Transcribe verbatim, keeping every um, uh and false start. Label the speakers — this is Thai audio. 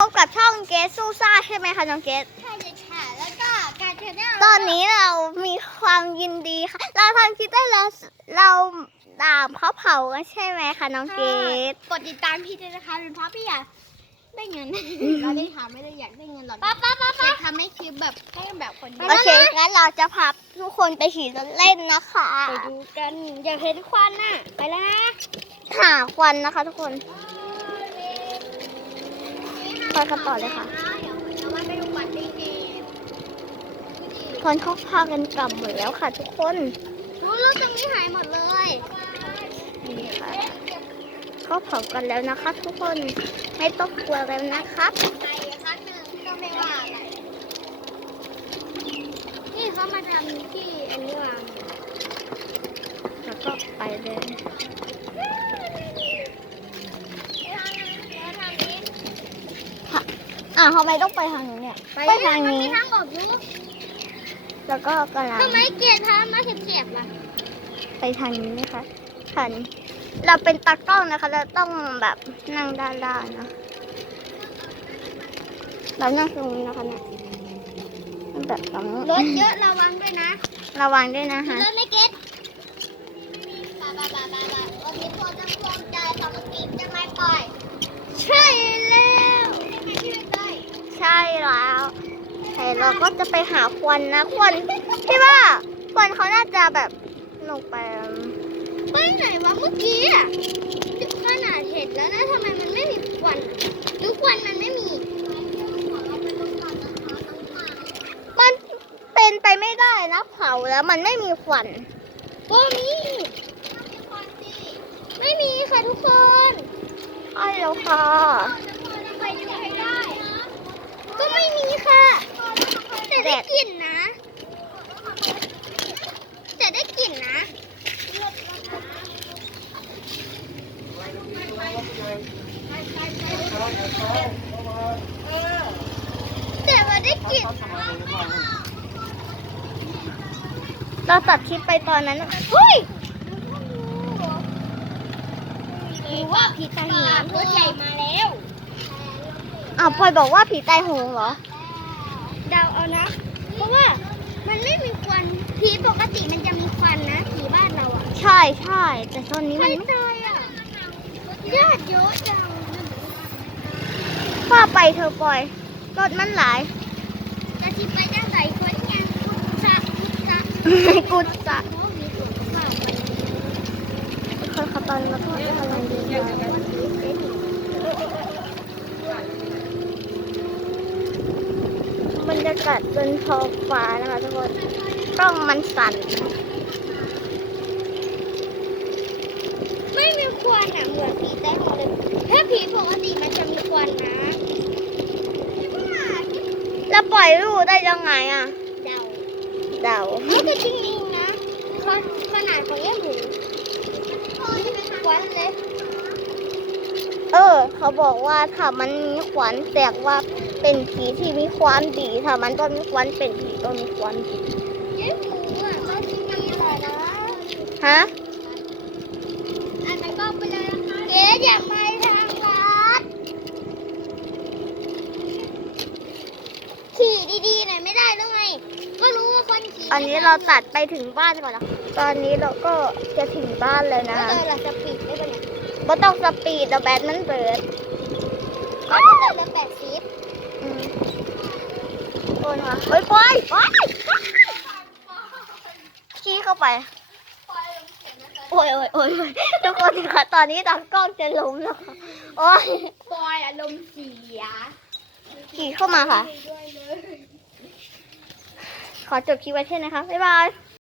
Speaker 1: บกับช่องเกสซูซ่าใช่ไหมคะน้องเกส
Speaker 2: ใช่เลยค่ะแล้วก็การเทรนเนอร์
Speaker 1: ตอนนี้เรามีความยินดีค่ะเราทำคลิปได้แล้วเราตามเขาเผากันใช่ไหมคะน้องเกส
Speaker 2: กดติดตามพี่ด้วยนะคะเป็นเพราะพี่อยากได้เงิน เราได้ค่ะไม่ได้อยากได้เงินหรอกป้าป้าป้าป้าทำให้คลิปแบบให้แบบคน
Speaker 1: โอเคงั้นเราจะพาทุกคนไปขี่รถเล่นนะคะ
Speaker 2: ไปดูกันอยากเห็นควันน่ะไปแล้วนะ
Speaker 1: หาควันนะคะทุกคนไปกันต่อเลยค่ะ
Speaker 2: เดี๋ยวว่าไปดูควันดีเอง
Speaker 1: คนเขาพากันกลับหมดแล้วค่ะทุกคน
Speaker 2: รู้รู้ตรงนี้หายหมดเลย
Speaker 1: นี่ค่ะเขาเผากันแล้วนะคะ ทุกคนไม่ต้องกลัวแล้วนะคะ
Speaker 2: ไปครั้งหนึ่งก็ไม่ว่าอะไรนี่เขามาทำที่อันนี้วาง
Speaker 1: แล้วก็ไปเลย
Speaker 2: แล้วทางนี้
Speaker 1: ค่ะอ่ะทำไมต้องไปทางนี้เนี่ยไปทางนี้
Speaker 2: ทางออกอยู่
Speaker 1: แล้วก็กำลัง
Speaker 2: ทำไมเกลียดทางมาเขียบๆล่ะ
Speaker 1: ไปทางนี้นะคะทันเราเป็นตากล้องนะคะ เราต้องแบบนั่งด้านล่างนะเรานั่งตรงนี้นะคะเนี่ยแบบตรงนี้
Speaker 2: รถเยอะระวังด้วยนะ
Speaker 1: ระวังด้วยนะฮะ
Speaker 2: รถไม่เก็ตบาบาบาบาบาโอเคพอจะพวงใจพอมากินจะไม่ปล่อยใช่แล้วใช่ไหมพี่ไม่ได้
Speaker 1: ใช่แล้วแต่เราก็จะไปหาควันนะควันพี่ว่าควันเขาน่าจะแบบลงไป
Speaker 2: ไปไหนวะเมื่อกี้อ่ะขนาดเห็นแล้วนะทำไมมันไม่มีควันหรือควันมันไม่มี
Speaker 1: มันเป็นไปไม่ได้นะเผาแล้วมันไม่มีควัน
Speaker 2: โอ้มีไม่มีค่ะทุกคน
Speaker 1: ใช่แล้วค่ะ
Speaker 2: ไปดูให้ได้ ก็ไม่มีค่ะ แต่ได้กลิ่นนะ แต่ได้กลิ่นนะ แต่ว่าได้กลิ่น
Speaker 1: เราตัดคลิปไปตอนนั้นน่ะเฮ้ย
Speaker 2: หรือว่าผีตาหินตัวใหญ่มาแล้ว
Speaker 1: อ้าวพลอยบอกว่าผีตายโหงเหรอ
Speaker 2: เดาเอานะ เพราะว่ามันไม่มีควัน ผีปกติมันจะมีควันนะ ผีบ้านเราอ่ะ
Speaker 1: ใช่ใช่แต่ตอนนี้มัน
Speaker 2: ไม่
Speaker 1: ไม่
Speaker 2: ตายอ่ะญาติเยอะจัง
Speaker 1: ว่าไปเธอปล่อยรถมันหลาย
Speaker 2: แต่จิไปจังใส่คนยังกุศะกุศะ
Speaker 1: กุศจะ
Speaker 2: โอ้มีถุงข้าวไป
Speaker 1: คนขับตอนมาทอดได้อะไรดีบรรยากาศบนท้องฟ้านะคะทุกคนกล้องมันสั่น
Speaker 2: ไม่มีควันอ่ะเหมือนผีใต้หอเลย ถ้าผีปกติมันจะมีควันนะ
Speaker 1: แล้วปล่อยลูกได้ยังไงอ่ะ
Speaker 2: เดา
Speaker 1: เดา
Speaker 2: เขาจะจริงๆนะเขาขนาดของแย่หมูควันเลย
Speaker 1: เออ เขาบอกว่าถ้ามันมีขวัญแสดงว่าเป็นผีที่มีความดีถ้ามันต้องมีขวัญเป็นผีต้องมีขวัญดี
Speaker 2: แย่หมูอ่ะเขาจริงๆแหละนะ
Speaker 1: ฮะ
Speaker 2: อันนั้นก็ไปเลยนะคะเอ๊ะอย่าไปทางลัดขี่ดีๆหน่อยไม่ได้หรือไง ก็รู้ว่าคนขี่
Speaker 1: อันนี้เราตัดไปถึงบ้านก่อนแล้วตอนนี้เราก็จะถึงบ้านแล้วนะ
Speaker 2: ก็เลยเราจะปิดได้ปะเนี่ย
Speaker 1: ไม่ต้องสปีดเราแบตมันเบิด
Speaker 2: ก็เลยเราแปดสิบ
Speaker 1: อืมโอนมาเฮ้ยปล่อยปล่อยชี้เข้าไป โอ้ยโอ้ยโอ้ยโอ้ยทุกคนค่ะตอนนี้ตากล้องจะล้มแล้วค่ะโอ้ย
Speaker 2: ปอยอารมณ์เสีย
Speaker 1: ขี่เข้ามาค่ะ
Speaker 2: ด้วยเลย
Speaker 1: ขอจบคลิปไว้แค่นี้นะคะ บ๊ายบาย